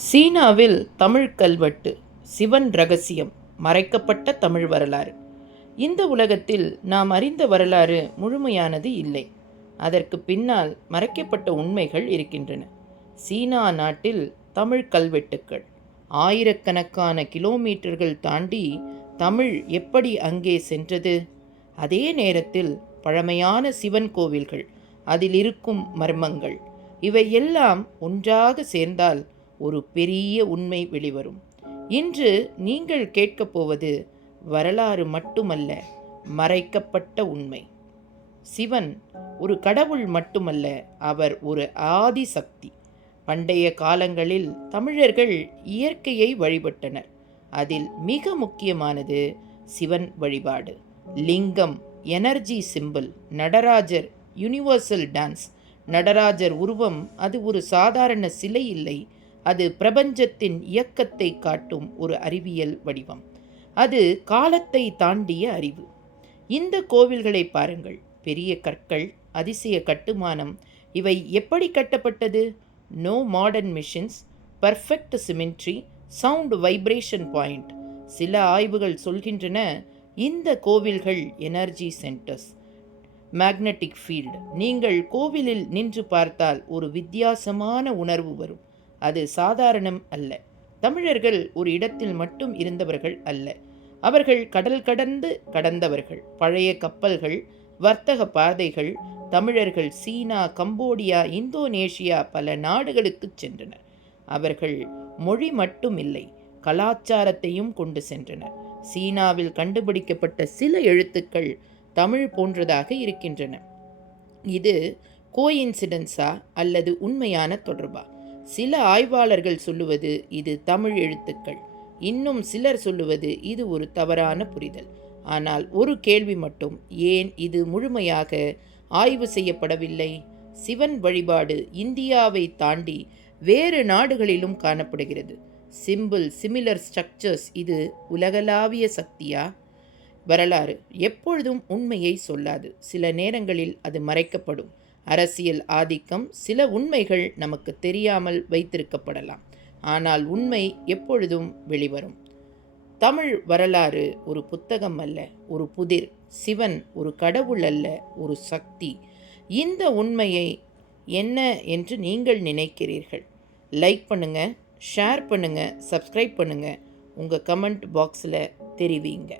சீனாவில் தமிழ் கல்வெட்டு, சிவன் ரகசியம், மறைக்கப்பட்ட தமிழ் வரலாறு. இந்த உலகத்தில் நாம் அறிந்த வரலாறு முழுமையானது இல்லை. அதற்கு பின்னால் மறைக்கப்பட்ட உண்மைகள் இருக்கின்றன. சீனா நாட்டில் தமிழ் கல்வெட்டுக்கள் ஆயிரக்கணக்கான கிலோமீட்டர்கள் தாண்டி தமிழ் எப்படி அங்கே சென்றது? அதே நேரத்தில் பழமையான சிவன் கோவில்கள், அதில் இருக்கும் மர்மங்கள், இவையெல்லாம் ஒன்றாக சேர்ந்தால் ஒரு பெரிய உண்மை வெளிவரும். இன்று நீங்கள் கேட்கப் போவது வரலாறு மட்டுமல்ல, மறைக்கப்பட்ட உண்மை. சிவன் ஒரு கடவுள் மட்டுமல்ல, அவர் ஒரு ஆதி சக்தி. பண்டைய காலங்களில் தமிழர்கள் இயற்கையை வழிபட்டனர். அதில் மிக முக்கியமானது சிவன் வழிபாடு. லிங்கம், energy simple, Natarajar, universal dance. Natarajar உருவம் அது ஒரு சாதாரண சிலை இல்லை, அது பிரபஞ்சத்தின் இயக்கத்தை காட்டும் ஒரு அறிவியல் வடிவம். அது காலத்தை தாண்டிய அறிவு. இந்த கோவில்களை பாருங்கள். பெரிய கற்கள், அதிசய கட்டுமானம். இவை எப்படி கட்டப்பட்டது? No modern machines, perfect symmetry, sound vibration point. சில ஆய்வுகள் சொல்கின்றன இந்த கோவில்கள் எனர்ஜி சென்டர்ஸ். Magnetic field. நீங்கள் கோவிலில் நின்று பார்த்தால் ஒரு வித்தியாசமான உணர்வு வரும். அது சாதாரணம் அல்ல. தமிழர்கள் ஒரு இடத்தில் மட்டும் இருந்தவர்கள் அல்ல, அவர்கள் கடல் கடந்து கடந்தவர்கள். பழைய கப்பல்கள், வர்த்தக பாதைகள். தமிழர்கள் சீனா, கம்போடியா, இந்தோனேஷியா பல நாடுகளுக்கு சென்றனர். அவர்கள் மொழி மட்டும் இல்லை, கலாச்சாரத்தையும் கொண்டு சென்றனர். சீனாவில் கண்டுபிடிக்கப்பட்ட சில எழுத்துக்கள் தமிழ் போன்றதாக இருக்கின்றன. இது கோயின்சிடென்ஸா அல்லது உண்மையான தொடர்பா? சில ஆய்வாளர்கள் சொல்லுவது இது தமிழ் எழுத்துக்கள், இன்னும் சிலர் சொல்லுவது இது ஒரு தவறான புரிதல். ஆனால் ஒரு கேள்வி மட்டும், ஏன் இது முழுமையாக ஆய்வு செய்யப்படவில்லை? சிவன் வழிபாடு இந்தியாவை தாண்டி வேறு நாடுகளிலும் காணப்படுகிறது. Similar structures. இது உலகளாவிய சக்தியா? வரலாறு எப்பொழுதும் உண்மையை சொல்லாது. சில நேரங்களில் அது மறைக்கப்படும். அரசியல் ஆதிக்கம். சில உண்மைகள் நமக்கு தெரியாமல் வைத்திருக்கப்படலாம், ஆனால் உண்மை எப்பொழுதும் வெளிவரும். தமிழ் வரலாறு ஒரு புத்தகம் அல்ல, ஒரு புதிர். சிவன் ஒரு கடவுள் அல்ல, ஒரு சக்தி. இந்த உண்மையை என்ன என்று நீங்கள் நினைக்கிறீர்கள்? லைக் பண்ணுங்கள், ஷேர் பண்ணுங்கள், சப்ஸ்கிரைப் பண்ணுங்கள். உங்கள் கமெண்ட் பாக்ஸில் தெரிவிங்க.